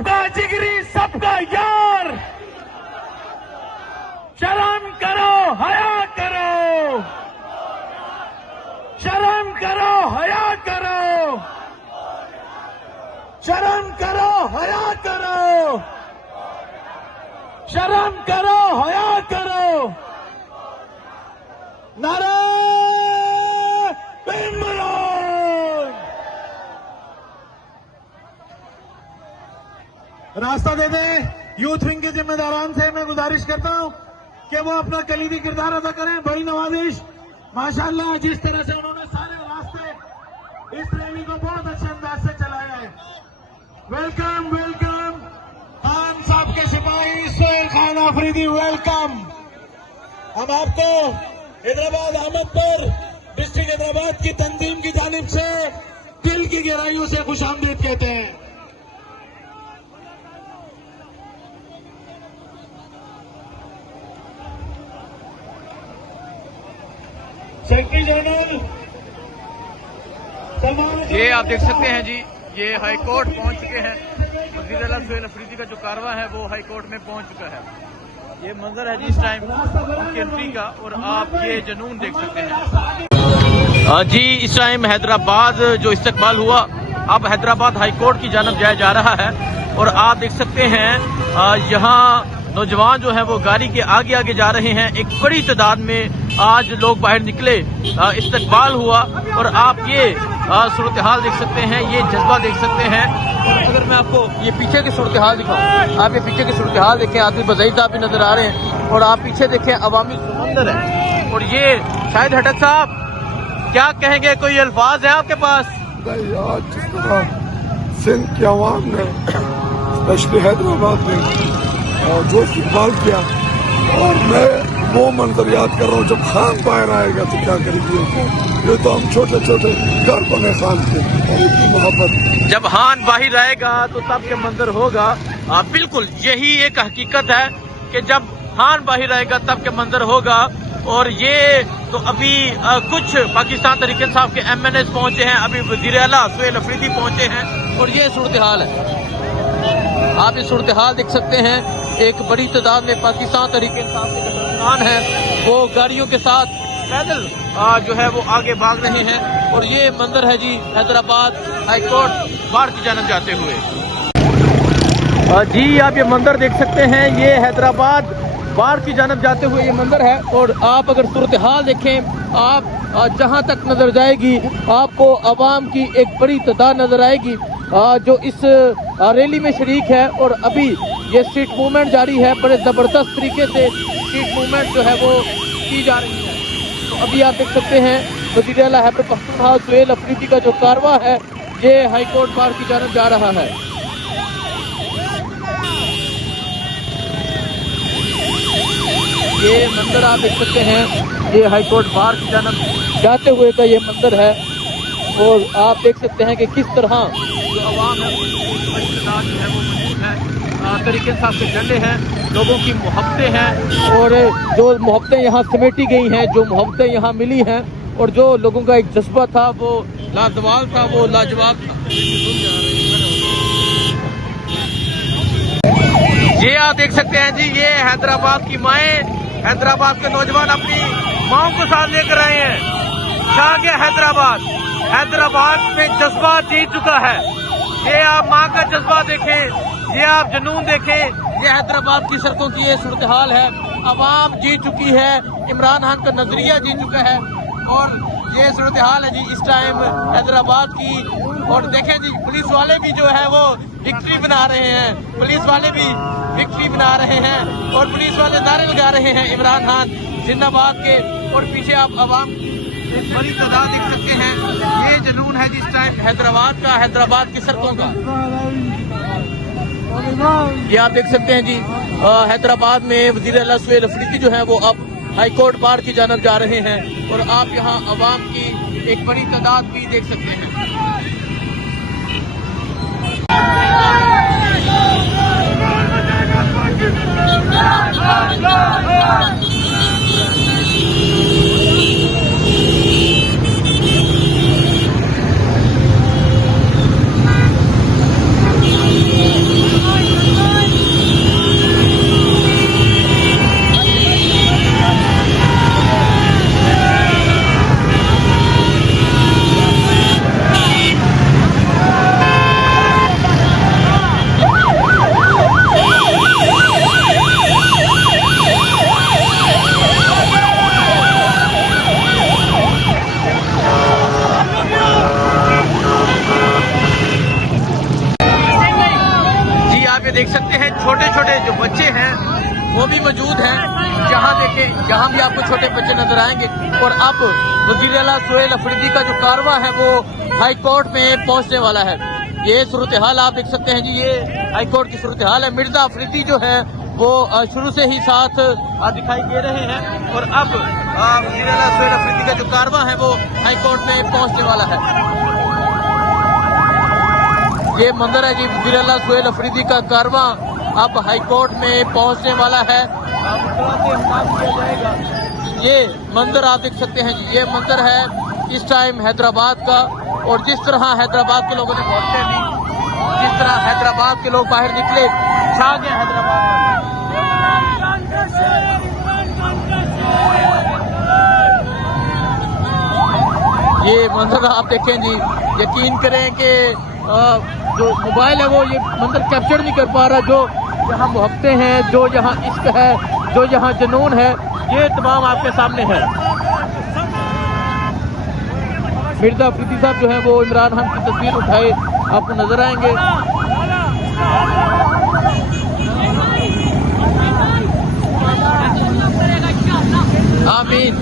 सबका जिगरी सबका यार, शर्म करो हया करो, शर्म करो हया करो, शर्म करो हया करो, शर्म करो हया करो। नारे इमरान, रास्ता दे दे। यूथ विंग के जिम्मेदारान से मैं गुजारिश करता हूं कि वो अपना कलीदी किरदार अदा करें। बड़ी नवाजिश, माशाल्लाह जिस तरह से उन्होंने सारे रास्ते इस रैली को बहुत अच्छे अंदाज से चलाया है। वेलकम वेलकम खान साहब के सिपाही सोहेल खान आफरीदी, वेलकम। हम आपको हैदराबाद आमद पर डिस्ट्रिक्ट हैदराबाद की तंजीम की जानिब से दिल की गहराइयों से खुशामदीद कहते हैं। सेक्रेटरी जनरल ये आप देख सकते हैं जी, ये हाई कोर्ट पहुंच चुके हैं। वज़ीर आला सोहेल अफरीदी का जो कारवां है वो हाई कोर्ट में पहुंच चुका है। ये मंजर है जी इस टाइम उनकी एंट्री का, और आप ये जुनून देख सकते हैं जी। इस टाइम हैदराबाद जो इस्तकबाल हुआ, अब हैदराबाद हाई कोर्ट की जानब जाया जा रहा है। और आप देख सकते हैं यहाँ नौजवान जो है वो गाड़ी के आगे आगे जा रहे हैं। एक बड़ी तादाद में आज लोग बाहर निकले, इस्तकबाल हुआ। और आप ये सूरत हाल देख सकते हैं, ये जज्बा देख सकते हैं। और अगर मैं आपको ये पीछे की सूरत हाल दिखाऊं, आप ये पीछे की सूरत हाल देखें, आदमी बज़ई साहब भी नजर आ रहे हैं। और आप पीछे देखें अवामी समंदर है। और ये शायद हटक साहब क्या कहेंगे, कोई अल्फाज है आपके पास? आज जिस तरह सिंध की आवाम ने, स्पेशली हैदराबाद में जो इस्तेमाल किया, और मैं वो मंजर याद कर रहा हूँ जब खान बाहर आएगा तो क्या करेगी। ये तो हम छोटे छोटे घर बने खान के, और इतनी मोहब्बत। जब खान बाहर आएगा तो तब के मंजर होगा। बिल्कुल यही एक हकीकत है कि जब खान बाहर आएगा तब के मंजर होगा। और ये तो अभी कुछ पाकिस्तान तहरीक इंसाफ के MNAs पहुंचे हैं, अभी वज़ीर आला सोहेल अफरीदी पहुंचे हैं। और ये सूरत हाल है, आप ये सूरत हाल देख सकते हैं। एक बड़ी तादाद में पाकिस्तान तहरीक इंसाफ के जो नौजवान हैं वो गाड़ियों के साथ पैदल जो है वो आगे भाग रहे हैं। और ये मंजर है जी हैदराबाद हाई कोर्ट बार की जानब जाते हुए। जी आप ये मंजर देख सकते हैं, ये हैदराबाद बार की जानब जाते हुए ये मंजर है। और आप अगर सूरत हाल देखें, आप जहां तक नजर जाएगी आपको अवाम की एक बड़ी तादाद नजर आएगी जो इस रैली में शरीक है। और अभी ये स्ट्रीट मूवमेंट जारी है, बड़े जबरदस्त तरीके से स्ट्रीट मूवमेंट जो है वो की जा रही है। तो अभी आप देख सकते हैं वज़ीर आला खैबर पख्तूनख्वा सोहेल अफरीदी का जो कारवां है ये हाई कोर्ट बार की जानब जा रहा है। ये मंजर आप देख सकते हैं, ये हाई कोर्ट बार की जानब जाते हुए का ये मंजर है। और आप देख सकते हैं कि किस तरह जो अवाम है तरीके साहब के झंडे हैं, लोगों की मोहब्बतें हैं। और जो मोहब्बतें यहाँ समेटी गई हैं, जो मोहब्बतें यहाँ मिली हैं, और जो लोगों का एक जज्बा था वो लाजवाब था, वो लाजवाब था। ये आप देख सकते हैं जी, ये हैदराबाद की माएँ, हैदराबाद के नौजवान अपनी माओ को साथ लेकर आए हैं। छा गया हैदराबाद, हैदराबाद में जज्बा जीत चुका है। ये आप माँ का जज्बा देखें, ये आप जुनून देखें। ये हैदराबाद की सड़कों की ये सूरत हाल है। अवाम जीत चुकी है, इमरान खान का नजरिया जीत चुका है। और ये सूरत हाल है जी इस टाइम हैदराबाद की। और देखें जी पुलिस वाले भी जो है वो विक्ट्री बना रहे हैं, पुलिस वाले भी विक्ट्री बना रहे हैं। और पुलिस वाले नारे लगा रहे हैं इमरान खान जिंदाबाद के। और पीछे आप अवाम एक बड़ी तादाद देख सकते हैं। ये जुनून है जिस टाइम हैदराबाद का, हैदराबाद की सड़कों का। ये आप देख सकते हैं जी हैदराबाद में वज़ीर आला सोहेल अफरीदी जो है वो अब हाई कोर्ट बार की जानब जा रहे हैं। और आप यहाँ अवाम की एक बड़ी तादाद भी देख सकते हैं। जो बच्चे हैं वो भी मौजूद हैं। यहाँ देखें, यहाँ भी आपको छोटे बच्चे नजर आएंगे। और अब वज़ीर आला सुहेल अफरीदी का जो कारवां है वो हाई कोर्ट में पहुंचने वाला है। ये सूरत हाल आप देख सकते हैं जी, ये हाई कोर्ट की सूरत हाल है। मिर्जा अफरीदी जो है वो शुरू से ही साथ दिखाई दे रहे हैं। और अब वज़ीर आला सुहेल अफरीदी का जो कारवां है वो हाई कोर्ट में पहुंचने वाला है। ये मंजर है जी, वज़ीर आला सुहेल अफरीदी का कारवां अब हाई कोर्ट में पहुंचने वाला है। ये मंजर आप देख सकते हैं जी, ये मंजर है इस टाइम हैदराबाद का। और जिस तरह हैदराबाद के लोगों ने मोर्चे दी, जिस तरह हैदराबाद के लोग बाहर निकले, छा गया हैदराबाद। ये मंजर आप देखें जी, यकीन करें कि जो मोबाइल है वो ये मंजर कैप्चर नहीं कर पा रहा। जो यहाँ मोहब्बतें हैं, जो यहाँ इश्क है, जो यहाँ जुनून है, ये तमाम आपके सामने है। मिर्जा अफरीदी साहब जो है वो इमरान खान की तस्वीर उठाए आपको नजर आएंगे। आमीन।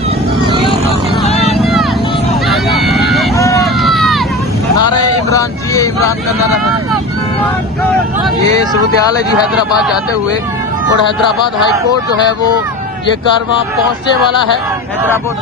नारे इमरान जिए, इमरान का नारा है। ये सूरत हाल है जी हैदराबाद जाते हुए। और हैदराबाद हाई कोर्ट जो है वो ये कारवां पहुंचने वाला है हैदराबाद।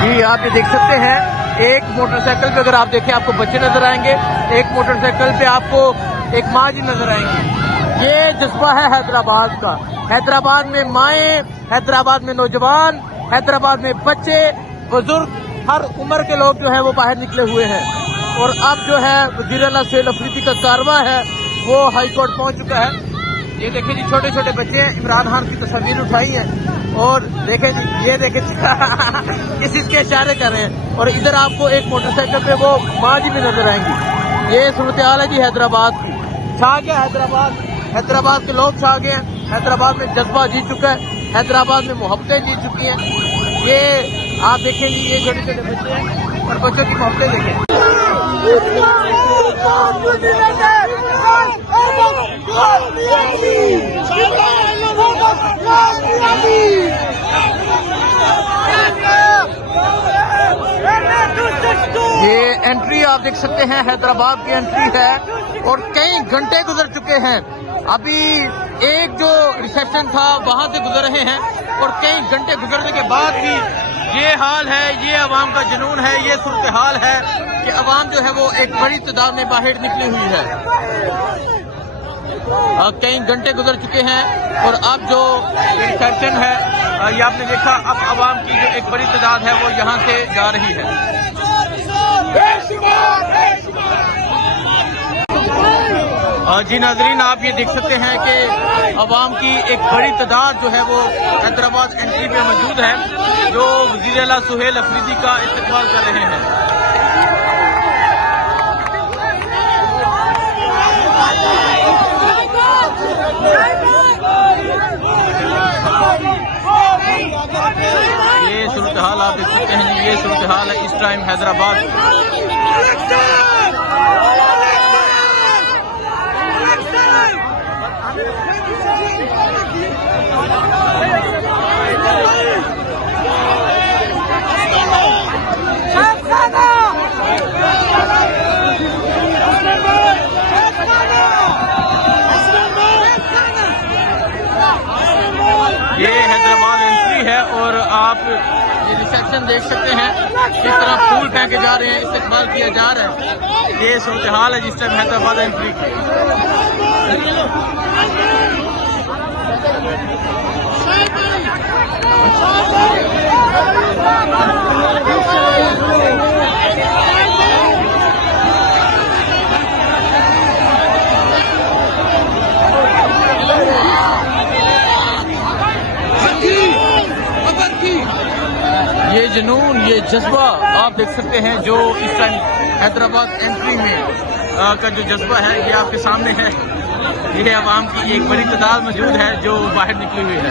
जी आप ये देख सकते हैं, एक मोटरसाइकिल पे अगर आप देखें आपको बच्चे नजर आएंगे, एक मोटरसाइकिल पे आपको एक माँ जी नजर आएंगी। ये जज्बा है हैदराबाद का। हैदराबाद में माएँ, हैदराबाद में नौजवान, हैदराबाद में बच्चे, बुजुर्ग, हर उम्र के लोग जो है वो बाहर निकले हुए हैं। और अब जो है वज़ीर आला सुहेल अफरीदी का कारवां है वो हाई कोर्ट पहुंच चुका है। ये देखें जी, छोटे छोटे बच्चे हैं, इमरान खान की तस्वीर उठाई है। और देखें जी, ये देखें किस चीज के इशारे कर रहे हैं। और इधर आपको एक मोटरसाइकिल पे वो माँ जी भी नजर आएंगी। ये सूरत हाल है जी हैदराबाद की। छा गया हैदराबाद, हैदराबाद के लोग छा गए हैं। हैदराबाद में जज्बा जीत चुका है, हैदराबाद में मोहब्बतें जीत चुकी हैं। ये आप देखें जी, ये छोटे छोटे बच्चे हैं और बच्चों की मोहब्बतें देखें। ये एंट्री आप देख सकते हैं, हैदराबाद की एंट्री है। और कई घंटे गुजर चुके हैं, अभी एक जो रिसेप्शन था वहां से गुजर रहे हैं। और कई घंटे गुजरने के बाद भी ये हाल है, ये अवाम का जुनून है, ये सूरत हाल है कि अवाम जो है वो एक बड़ी तादाद में बाहर निकली हुई है। कई घंटे गुजर चुके हैं और अब जो रिसेप्शन है ये आपने देखा, अब अवाम की जो एक बड़ी तादाद है वो यहाँ से जा रही है। जी नाजरीन, आप ये देख सकते हैं कि अवाम की एक बड़ी तादाद जो है वो हैदराबाद एंट्री पे मौजूद है, जो वज़ीर आला सुहेल अफरीदी का इस्तकबाल कर रहे हैं। ये सूरत हाल आप देख सकते हैं जी, ये सूरत हाल है इस टाइम हैदराबाद। ये हैदराबाद एंट्री है और आप ये रिसेप्शन देख सकते हैं, किस तरह फूल फेंके जा रहे हैं, इस्तकबाल किया जा रहा है। ये सूरत हाल है जिस टाइम हैदराबाद एंट्री की। ये जुनून, ये जज्बा आप देख सकते हैं जो इस टाइम हैदराबाद एंट्री में का जो जज्बा है ये आपके सामने है। ये आवाम की एक बड़ी तादाद मौजूद है जो बाहर निकली हुई है।